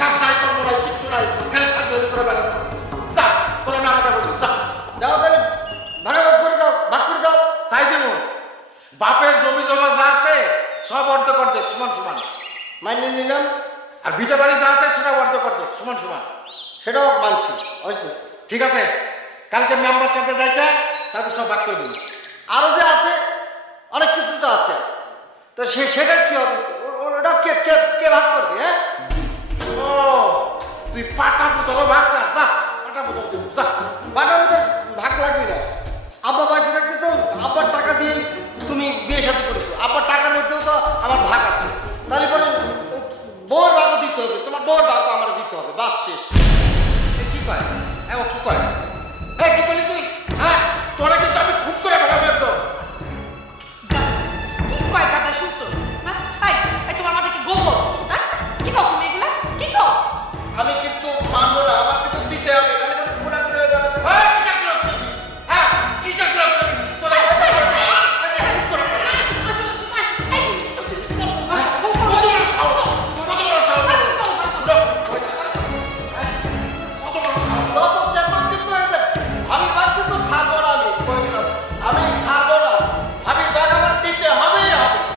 কাজ নাই, কর্ম নাই, কিচ্ছু নাই, খালি খাদ্য করে বেড়ানো। যা, তোরা না আলাদা করবি, যা। দাও তাহলে ভাগাভাগ করে দাও, ভাগ করে দাও। তাই দেবো। বাপের জমি জমা যা আছে সব অর্ধেক অর্ধেক সমান সমান। মাইনে নিলাম, আর ভিটা বাড়ি যা আছে সেটা অর্ধেক অর্ধেক সমান সমান। সেটাও মানছি, অবশ্যই। ঠিক আছে, কালকে মেম্বার সাহেবের ডাইটা তাদের সব ভাগ করে দিবি। আরো যে আছে অনেক কিছু তো আছে, তো সেটার কি হবে? ওটা কে কে কে ভাগ করবে? হ্যাঁ, ও তুই পাটা পুতলো ভাগছা, যা পাটা পুতল দিব, যা। বাটাও তো ভাগ লাগবে না। আব্বা বাঁচে থাকতে তো আব্বার টাকা দিয়ে তুমি বিয়ে শাদী করেছো, আব্বার টাকার মধ্যেও তো আমার ভাগ আছে। তাহলে পরে বউর ভাগও দিতে হবে, তোমার বউর ভাগও আমার দিতে হবে, বাস শেষ। এ কি কয়? এ ও কি কয়? এ কি করলি তুই?